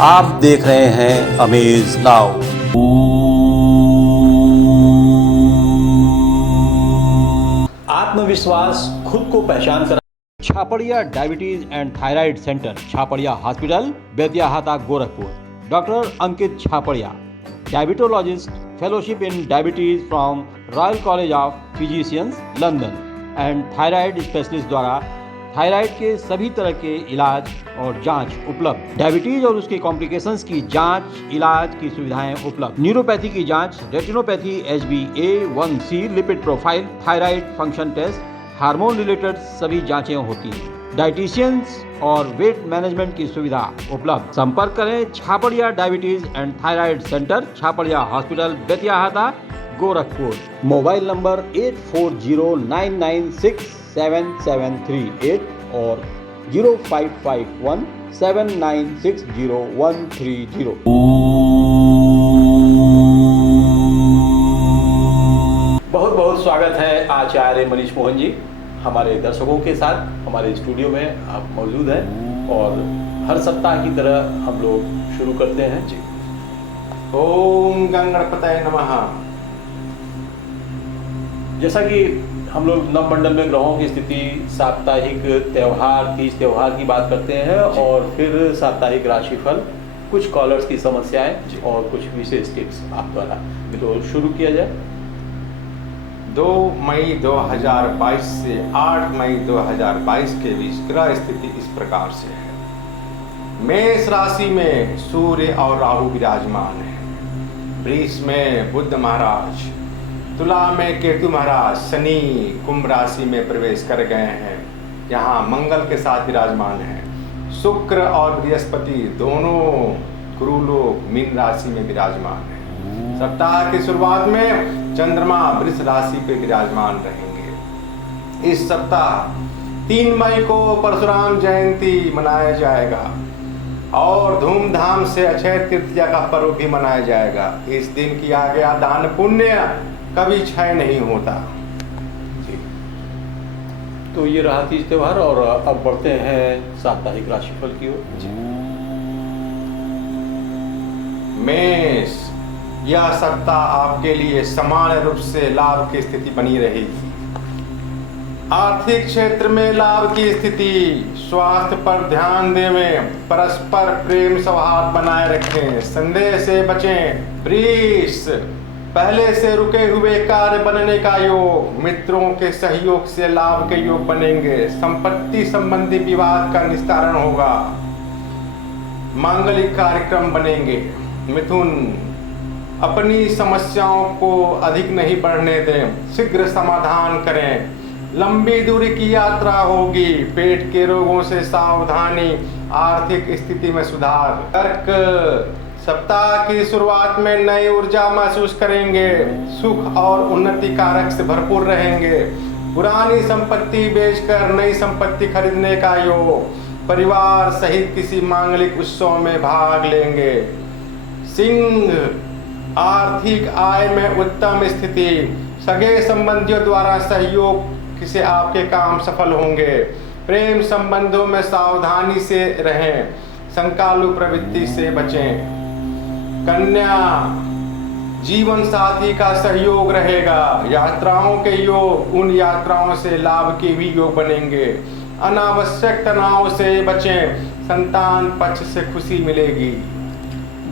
आप देख रहे हैं अमेज नाउ। आत्मविश्वास, खुद को पहचान कर Chhapadia diabetes and thyroid centre, Chhapadia hospital, Betiyahata, Gorakhpur. Doctor Ankit Chhapadia, diabetologist, fellowship in diabetes from Royal College of Physicians, London and thyroid specialist द्वारा थायराइड के सभी तरह के इलाज और जांच उपलब्ध। डायबिटीज और उसके कॉम्प्लिकेशंस की जांच, इलाज की सुविधाएं उपलब्ध। न्यूरोपैथी की जांच, retinopathy, HbA1c, lipid profile, thyroid function test, hormone related सभी जांचें होती हैं। डाइटिशियंस और वेट मैनेजमेंट की सुविधा उपलब्ध। संपर्क करें Chhapadia diabetes and thyroid centre, Chhapadia hospital, Betiyahata, Gorakhpur. Mobile number 8409967738 और 055179601330। बहुत बहुत स्वागत है आचार्य मनीष मोहन जी हमारे दर्शकों के साथ। हमारे स्टूडियो में आप मौजूद हैं और हर सप्ताह की तरह हम लोग शुरू करते हैं जी। ओम गणपतये नमः। जैसा कि हम लोग नवमंडल में ग्रहों की स्थिति, साप्ताहिक त्यौहार, तीज त्यौहार की बात करते हैं और फिर साप्ताहिक राशिफल, कुछ कॉलर्स की समस्याएं और कुछ विशेष टिप्स आप द्वारा, तो शुरू किया जाए। 2 मई 2022 से 8 मई 2022 के बीच ग्रह स्थिति इस प्रकार से है। मेष राशि में सूर्य और राहु विराजमान है। वृष में बुध महाराज, तुला में केतु महाराज, शनि कुंभ राशि में प्रवेश कर गए हैं, यहाँ मंगल के साथ विराजमान है। शुक्र और बृहस्पति दोनों गुरुलोक मीन राशि में विराजमान है। सप्ताह की शुरुआत में चंद्रमा वृष राशि पे विराजमान रहेंगे। इस सप्ताह 3 मई को परशुराम जयंती मनाया जाएगा और धूमधाम से अक्षय तृतीया का पर्व भी मनाया जाएगा। इस दिन किया गया दान पुण्य कभी क्षय नहीं होता जी। तो ये रहा तीज त्योहार और अब बढ़ते हैं साप्ताहिक राशिफल की ओर। मेष, यह सप्ताह आपके लिए समान रूप से लाभ की स्थिति बनी रहेगी। आर्थिक क्षेत्र में लाभ की स्थिति, स्वास्थ्य पर ध्यान देवें, परस्पर प्रेम सौहार्द बनाए रखें, संदेह से बचें। वृष, पहले से रुके हुए कार्य बनने का योग, मित्रों के सहयोग से लाभ के योग बनेंगे। संपत्ति संबंधी विवाद का निस्तारण होगा, मांगलिक कार्यक्रम बनेंगे। मिथुन, अपनी समस्याओं को अधिक नहीं बढ़ने दें, शीघ्र समाधान करें। लंबी दूरी की यात्रा होगी, पेट के रोगों से सावधानी, आर्थिक स्थिति में सुधार। कर्क, सप्ताह की शुरुआत में नई ऊर्जा महसूस करेंगे, सुख और उन्नति कारक से भरपूर रहेंगे। पुरानी संपत्ति बेचकर नई संपत्ति खरीदने का योग, परिवार सहित किसी मांगलिक उत्सव में भाग लेंगे। सिंह, आर्थिक आय में उत्तम स्थिति, सगे संबंधियों द्वारा सहयोग से आपके काम सफल होंगे। प्रेम संबंधों में सावधानी से रहें, संकालु प्रवृत्ति से बचें। कन्या, जीवन साथी का सहयोग रहेगा, यात्राओं के योग, उन यात्राओं से लाभ के भी योग बनेंगे। अनावश्यक तनाव से बचें, संतान पक्ष से खुशी मिलेगी।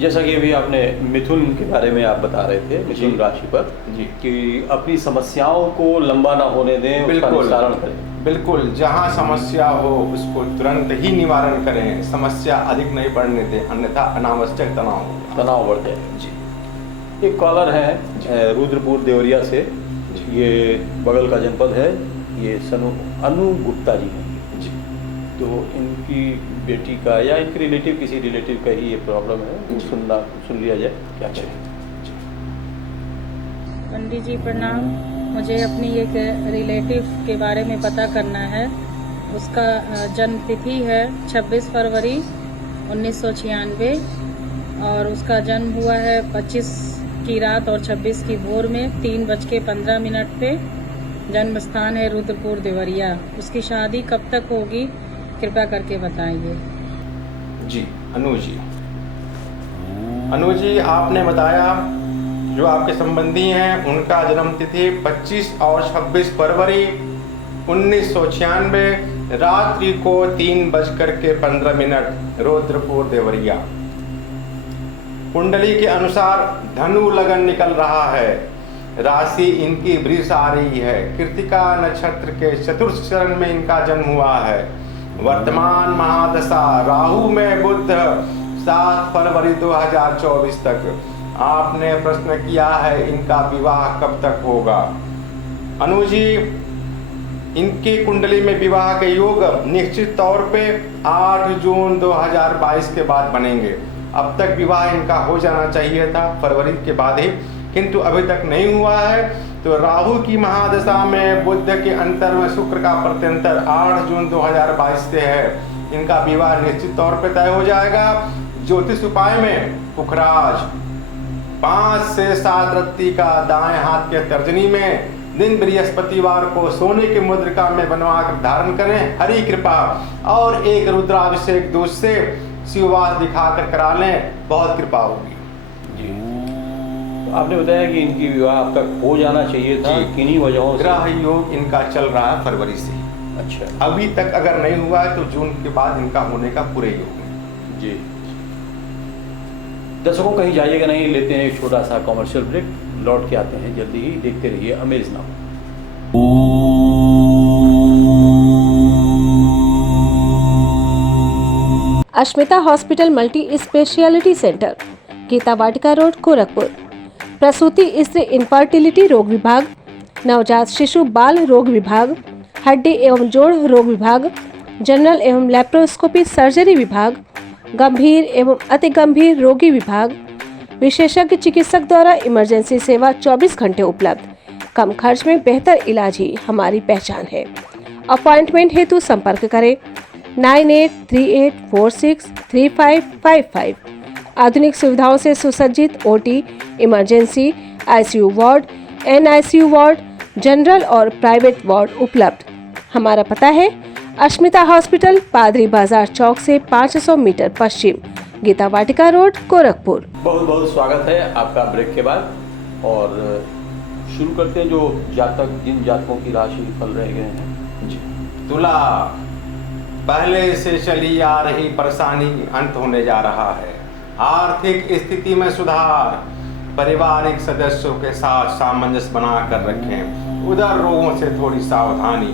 जैसा कि अभी आपने मिथुन के बारे में आप बता रहे थे, मिथुन राशि पर जी, कि अपनी समस्याओं को लंबा ना होने दें, उसका निस्तारण करें। बिल्कुल, जहाँ समस्या हो उसको तुरंत ही निवारण करें, समस्या अधिक नहीं बढ़ने दें, अन्यथा अनावश्यक तनाव बढ़ जाए जी। एक कॉलर है रुद्रपुर देवरिया से, ये बगल का जनपद है, ये अनु गुप्ता जी हैं जी। तो इनकी बेटी का या इनके रिलेटिव, किसी रिलेटिव का ही ये प्रॉब्लम है, वो सुन लिया जाए क्या चाहिए। पंडित जी प्रणाम। मुझे अपनी एक रिलेटिव के बारे में पता करना है। उसका जन्म तिथि है 26 फरवरी 1996 और उसका जन्म हुआ है 25 की रात और 26 की भोर में 3:15 पे। जन्म स्थान है रुद्रपुर देवरिया। उसकी शादी कब तक होगी, कृपया करके बताइए। जी, अनु जी। अनु जी, आपने बताया जो आपके संबंधी हैं उनका जन्म तिथि 25 और 26 फरवरी 1996, रात्रि को 3:15 रुद्रपुर देवरिया। कुंडली के अनुसार धनु लगन निकल रहा है, राशि इनकी वृष आ रही है, कृतिका नक्षत्र के चतुर्थ चरण में इनका जन्म हुआ है। वर्तमान महादशा राहु में बुध 7 फरवरी 2024 तक। आपने प्रश्न किया है इनका विवाह कब तक होगा। अनु जी, इनकी कुंडली में विवाह के योग निश्चित तौर पे 8 जून 2022 के बाद बनेंगे। अब तक विवाह इनका हो जाना चाहिए था फरवरी के बाद ही, किंतु अभी तक नहीं हुआ है। तो राहु की महादशा में बुध के अंतर में शुक्र का प्रत्यंतर 8 जून 2022 से है। इनका विवाह निश्चित तौर पे तय हो जाएगा। ज्योतिष उपाय में पुखराज 5 से 7 रत्ती का दाएं हाथ के तर्जनी में दिन बृहस्पतिवार को सोने की मुद्रिका में बनवा कर धारण करें, हरी कृपा, और एक रुद्राभिषेक दूध से शिववास दिखाकर करा लें, बहुत कृपा होगी। जी, तो आपने बताया कि इनकी विवाह अब तक हो जाना चाहिए था, किन्हीं वजहों से ग्रह योग इनका चल रहा है फरवरी से। अच्छा, अभी तक अगर नहीं हुआ है तो जून के बाद इनका होने का पूरे योग है। जी। दर्शकों कहीं जाइएगा नहीं, लेते हैं एक छोटा सा कॉमर्शियल ब्रेक, लौट के आते हैं जल्दी ही। देखते रहिए Amaze Now. Ashmita hospital multi speciality centre, Geeta Vatika road, Gorakhpur. प्रसूति स्त्री इनफर्टिलिटी रोग विभाग, नवजात शिशु बाल रोग विभाग, हड्डी एवं जोड़ रोग विभाग, जनरल एवं लैप्रोस्कोपी सर्जरी विभाग, गंभीर एवं अति गंभीर रोगी विभाग, विशेषज्ञ चिकित्सक द्वारा इमरजेंसी सेवा 24 घंटे उपलब्ध। कम खर्च में बेहतर इलाज ही हमारी पहचान है। अपॉइंटमेंट हेतु संपर्क करें 9838463555। आधुनिक सुविधाओं से सुसज्जित OT, emergency, ICU ward, NICU ward, general और प्राइवेट वार्ड उपलब्ध। हमारा पता है अश्मिता हॉस्पिटल, पादरी बाजार चौक से 500 मीटर पश्चिम, गीता वाटिका रोड, गोरखपुर। बहुत बहुत स्वागत है आपका ब्रेक के बाद, और शुरू करते हैं जो जातक, जिन जातकों की राशि फल रह गए हैं। जी, तुला, पहले से चली आ रही परेशानी अंत होने जा रहा है। आर्थिक स्थिति में सुधार, पारिवारिक सदस्यों के साथ सामंजस्य बना कर रखें, उधर रोगों से थोड़ी सावधानी।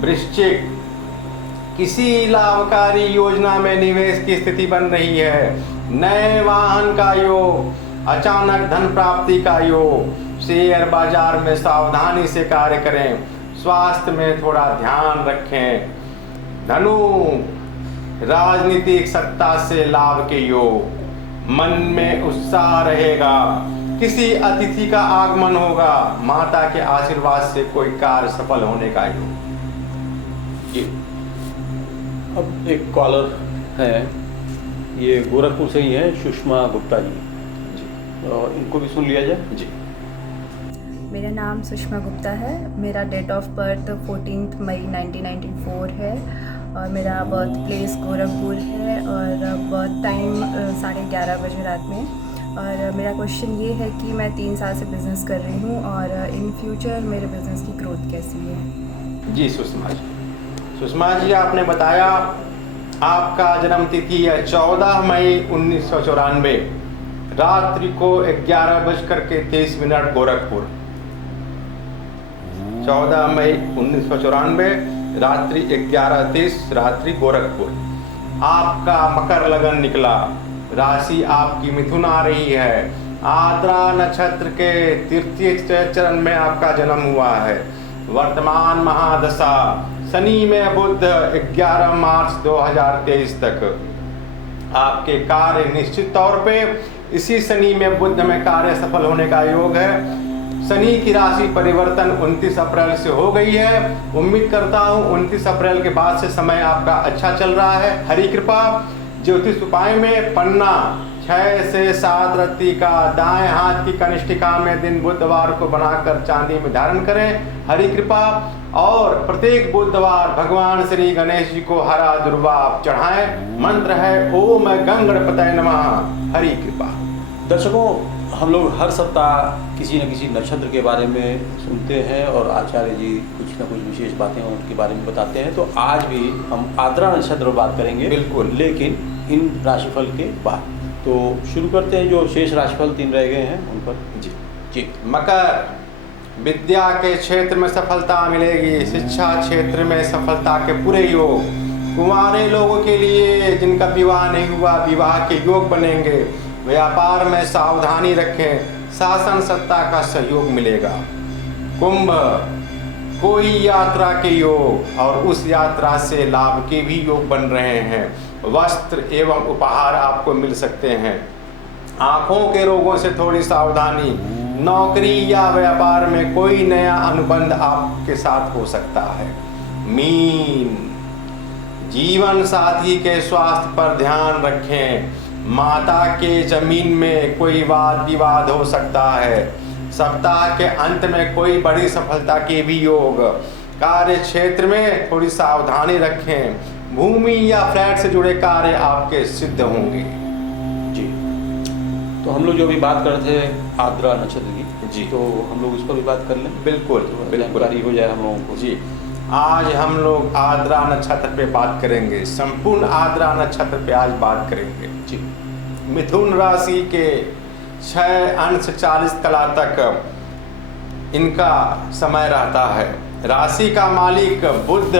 वृश्चिक, किसी लाभकारी योजना में निवेश की स्थिति बन रही है। नए वाहन का योग, अचानक धन प्राप्ति का योग। शेयर बाजार में सावधानी से कार्य करें, स्वास्थ्य में थोड़ा ध्यान रखें। धनु, राजनीतिक सत्ता से लाभ के योग, मन में उत्साह रहेगा। किसी अतिथि का आगमन होगा, माता के आशीर्वाद से कोई कार्य सफल होने का योग। जी, अब एक कॉलर है, ये गोरखपुर से ही है, सुषमा गुप्ता जी। और इनको भी सुन लिया जाए। जी, मेरा नाम सुषमा गुप्ता है। मेरा डेट ऑफ बर्थ 14 मई 1994 है और मेरा बर्थ प्लेस गोरखपुर है और बर्थ टाइम 11:30 बजे रात में। और मेरा क्वेश्चन ये है कि मैं 3 साल से बिज़नेस कर रही हूँ और इन फ्यूचर मेरे बिज़नेस की ग्रोथ कैसी है। जी सुषमा जी, सुषमा जी आपने बताया आपका जन्म तिथि है 14 मई 1994, रात्रि को 11:23 गोरखपुर। 14 मई 1994, रात्रि 11:23, रात्रि गोरखपुर। आपका मकर लगन निकला, राशि आपकी मिथुन आ रही है। आद्रा नक्षत्र के तृतीय चरण में आपका जन्म हुआ है। वर्तमान महादशा शनि में बुध 11 मार्च 2023 तक। आपके कार्य निश्चित तौर पे इसी शनि में बुध में कार्य सफल होने का योग है। शनि की राशि परिवर्तन 29 अप्रैल से हो गई है। उम्मीद करता हूँ 29 अप्रैल के बाद से समय आपका अच्छा चल रहा है। हरी कृपा। ज्योतिष उपाय में पन्ना 6 से 7 रत्ती का दाएं हाथ की कनिष्ठिका में दिन बुधवार को बनाकर चांदी में धारण करें, हरि कृपा। और प्रत्येक बुधवार भगवान श्री गणेश जी को हरा दुर्वा चढ़ाएं। मंत्र है ओम गंगणपतये नमः, हरि कृपा। दर्शकों, हम लोग हर सप्ताह किसी न किसी नक्षत्र के बारे में सुनते हैं और आचार्य जी कुछ न कुछ विशेष बातें उनके बारे में बताते हैं। तो आज भी हम आद्रा नक्षत्र पर बात करेंगे, बिल्कुल, लेकिन इन राशिफल के बाद। तो शुरू करते हैं, जो शेष राशिफल 3 रह गए हैं उन पर। जी। मकर, विद्या के क्षेत्र में सफलता मिलेगी, शिक्षा क्षेत्र में सफलता के पूरे योग। कुंवारे लोगों के लिए जिनका विवाह नहीं हुआ, विवाह के योग बनेंगे। व्यापार में सावधानी रखें, शासन सत्ता का सहयोग मिलेगा। कुंभ, कोई यात्रा के योग और उस यात्रा से लाभ के भी योग बन रहे हैं। वस्त्र एवं उपहार आपको मिल सकते हैं। आँखों के रोगों से थोड़ी सावधानी। नौकरी या व्यापार में कोई नया अनुबंध आपके साथ हो सकता है। मीन, जीवन साथी के स्वास्थ्य पर ध्यान रखें। माता के जमीन में कोई वाद विवाद हो सकता है। सप्ताह के अंत में कोई बड़ी सफलता के भी योग। कार्य क्षेत्र में थोड़ी सावधानी रखें। भूमि या फ्लैट से जुड़े कार्य आपके सिद्ध होंगे। जी, तो हम लोग जो भी बात कर रहे थे आद्रा नक्षत्र की, जी, तो हम लोग उस पर भी बात कर लें। बिल्कुल, तो बिल्कुल जानकारी हो जाए हम लोगों को। जी, आज हम लोग आद्रा नक्षत्र पे बात करेंगे। संपूर्ण आद्रा नक्षत्र पे आज बात करेंगे। जी। मिथुन राशि के 6 अंश 40 कला तक इनका समय रहता है। राशि का मालिक बुध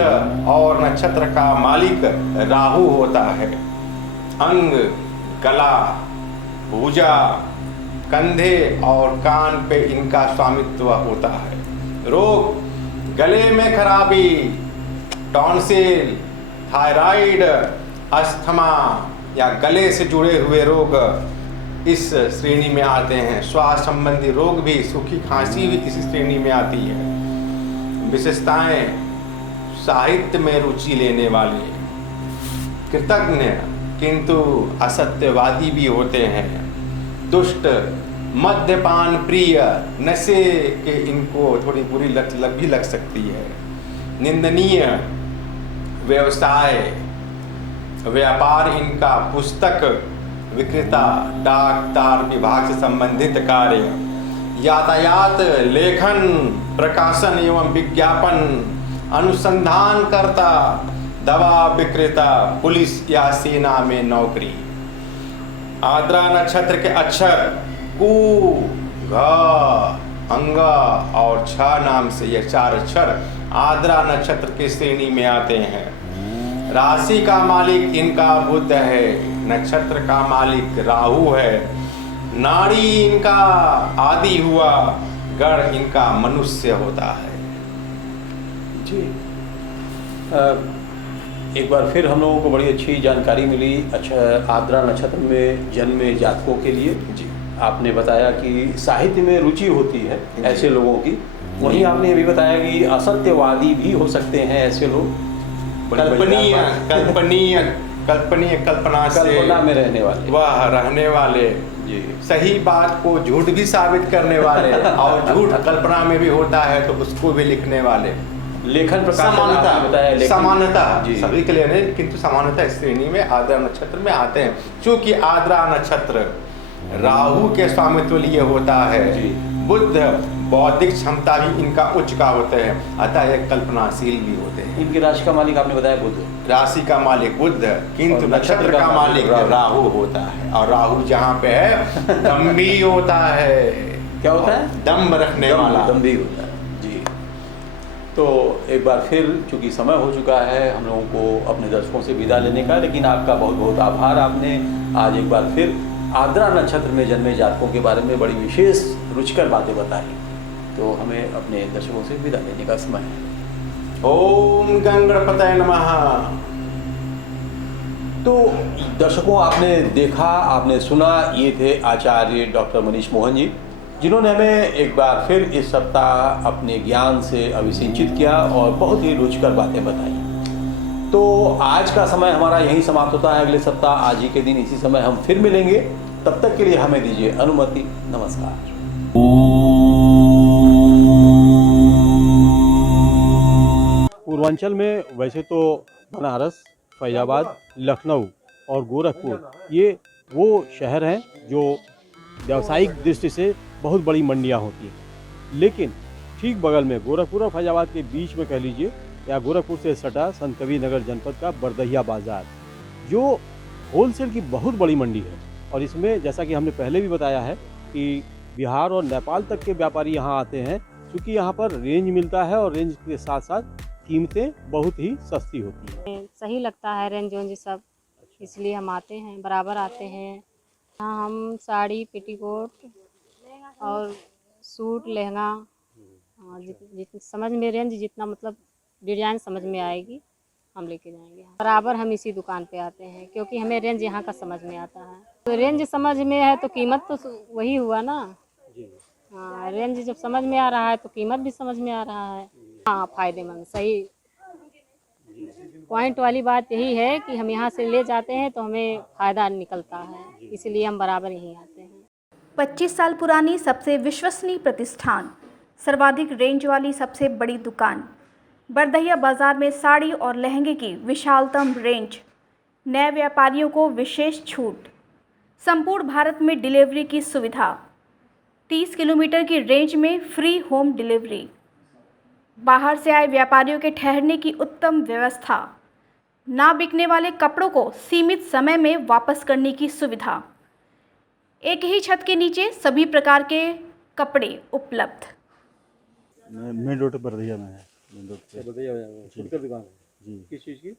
और नक्षत्र का मालिक राहु होता है। अंग, गला, भुजा, कंधे और कान पे इनका स्वामित्व होता है। रोग, गले में खराबी, टॉन्सिल, थायराइड, अस्थमा या गले से जुड़े हुए रोग इस श्रेणी में आते हैं। श्वास संबंधी रोग भी, सूखी खांसी भी इसी श्रेणी में आती है। विशेषताएं, साहित्य में रुचि लेने वाले, कृतज्ञ किंतु असत्यवादी भी होते हैं। दुष्ट, मद्यपान प्रिय, नशे के इनको थोड़ी बुरी लत भी लग सकती है। निंदनीय व्यवसाय, व्यापार इनका पुस्तक विक्रेता, डाक तार विभाग से संबंधित कार्य, यातायात, लेखन, प्रकाशन एवं विज्ञापन, अनुसंधानकर्ता, दवा विक्रेता, पुलिस या सेना में नौकरी। आद्रा नक्षत्र के अक्षर कु, घ, अंग और छ नाम से ये 4 अक्षर आद्रा नक्षत्र के श्रेणी में आते हैं। राशि का मालिक इनका बुध है, नक्षत्र का मालिक राहु है। नाड़ी इनका आदि हुआ, गढ़ इनका मनुष्य होता है। जी, एक बार फिर हम लोगों को बड़ी अच्छी जानकारी मिली। अच्छा, आद्रा नक्षत्र में जन्मे जातकों के लिए जी, आपने आपने बताया कि साहित्य में रुचि होती है ऐसे लोगों की। वहीं आपने ये भी बताया कि असत्यवादी भी हो सकते हैं ऐसे लोग। कल्पना में रहने वाले, वह रहने वाले, जी, सही बात को झूठ भी साबित करने वाले और झूठ कल्पना में भी होता है तो उसको भी लिखने वाले। लेखन प्रकार समानता सभी के लिए नहीं, किंतु समानता इस श्रेणी में आद्रा नक्षत्र में आते हैं। क्योंकि आद्रा नक्षत्र राहु के स्वामित्व लिए होता है। बुध, बौद्धिक क्षमता भी इनका उच्च का होते हैं, अतः ये कल्पनाशील भी होते हैं। इनकी राशि का मालिक आपने बताया बुध, राशि का मालिक बुध, किंतु नक्षत्र का मालिक राहु होता है। और राहु जहाँ पे है दम्भी होता है। क्या होता है? दम्भ रखने वाला, दम्भी होता है। जी, तो एक बार फिर चूंकि समय हो चुका है हम लोगों को अपने दर्शकों से विदा लेने का, लेकिन आपका बहुत बहुत आभार। आपने आज एक बार फिर आद्रा नक्षत्र में जन्मे जातकों के बारे में बड़ी विशेष रुचिकर बातें बताई। तो हमें अपने दर्शकों से विदा लेने का समय है। ओम गंगणपतये नमः। तो दर्शकों, आपने देखा, आपने सुना, ये थे आचार्य डॉक्टर मनीष मोहन जी, जिन्होंने हमें एक बार फिर इस सप्ताह अपने ज्ञान से अभिसिंचित किया और बहुत ही रुचिकर बातें बताई। तो आज का समय हमारा यहीं समाप्त होता है। अगले सप्ताह आज ही के दिन इसी समय हम फिर मिलेंगे। तब तक के लिए हमें दीजिए अनुमति। नमस्कार। पूर्वांचल में वैसे तो बनारस, फैजाबाद, लखनऊ और गोरखपुर ये वो शहर हैं जो व्यावसायिक दृष्टि से बहुत बड़ी मंडियां होती हैं, लेकिन ठीक बगल में गोरखपुर और फैजाबाद के बीच में कह लीजिए या गोरखपुर से सटा संत कबीर नगर जनपद का बरदहिया बाजार जो होलसेल की बहुत बड़ी मंडी है। और इसमें जैसा कि हमने पहले भी बताया है कि बिहार और नेपाल तक के व्यापारी यहाँ आते हैं, क्योंकि यहाँ पर रेंज मिलता है और रेंज के साथ साथ कीमतें बहुत ही सस्ती होती हैं। सही लगता है रेंज वेंज सब, इसलिए हम आते हैं, बराबर आते हैं। यहाँ हम साड़ी, पेटीकोट और सूट, लहंगा, समझ में रेंज जितना मतलब डिजाइन समझ में आएगी हम लेके जाएंगे। बराबर हम इसी दुकान पे आते हैं क्योंकि हमें रेंज यहाँ का समझ में आता है। तो रेंज समझ में है तो कीमत तो वही हुआ ना। हाँ, रेंज जब समझ में आ रहा है तो कीमत भी समझ में आ रहा है। हाँ, फायदेमंद, सही पॉइंट वाली बात यही है कि हम यहाँ से ले जाते हैं तो हमें फ़ायदा निकलता है, इसलिए हम बराबर यहीं आते हैं। 25 साल पुरानी सबसे विश्वसनीय प्रतिष्ठान, सर्वाधिक रेंज वाली सबसे बड़ी दुकान, बरदहिया बाजार में साड़ी और लहंगे की विशालतम रेंज, नए व्यापारियों को विशेष छूट, संपूर्ण भारत में डिलीवरी की सुविधा, 30 किलोमीटर की रेंज में फ्री होम डिलीवरी, बाहर से आए व्यापारियों के ठहरने की उत्तम व्यवस्था, ना बिकने वाले कपड़ों को सीमित समय में वापस करने की सुविधा, एक ही छत के नीचे सभी प्रकार के कपड़े उपलब्ध। मेन रोड पर बरदहिया में है। मेन रोड पे बरदहिया फुटकर दुकान है जी। किस चीज़ की?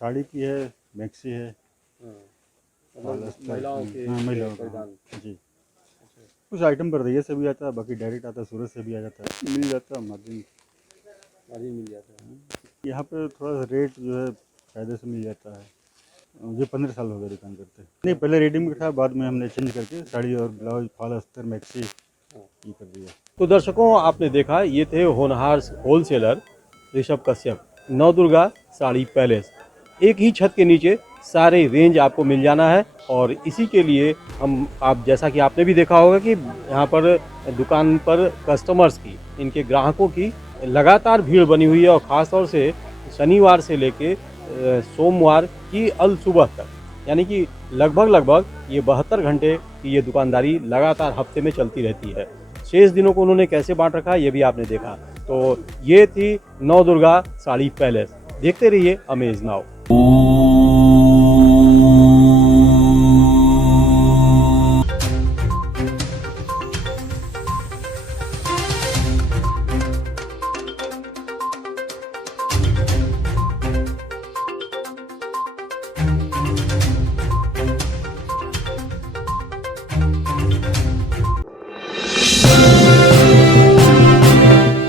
साड़ी की है, मैक्सी है, महिलाओं के महिलाओं का जी। कुछ आइटम बरदहिया से भी आता है, बाकी डायरेक्ट आता है, सूरत से भी आ जाता है, मिल जाता है, मार्जिन मिल जाता है। यहाँ पे थोड़ा सा रेट जो है फायदे से मिल जाता है। मुझे 15 साल हो गए दुकान करते। नहीं, पहले रेडीमेड था, बाद में हमने चेंज करके साड़ी और ब्लाउज, फाल, अस्तर, मैक्सी ये कर दिया। तो दर्शकों, आपने देखा ये थे होनहार होलसेलर ऋषभ कश्यप, नवदुर्गा साड़ी पैलेस। एक ही छत के नीचे सारे रेंज आपको मिल जाना है और इसी के लिए आप जैसा कि आपने भी देखा होगा कि यहाँ पर दुकान पर कस्टमर्स की, इनके ग्राहकों की लगातार भीड़ बनी हुई है और ख़ास तौर से शनिवार से लेके सोमवार की अल सुबह तक, यानी कि लगभग ये 72 घंटे की ये दुकानदारी लगातार हफ्ते में चलती रहती है। शेष दिनों को उन्होंने कैसे बांट रखा ये भी आपने देखा। तो ये थी नवदुर्गा साड़ी पैलेस। देखते रहिए अमेज नाउ।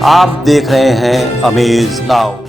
आप देख रहे हैं अमेज नाउ।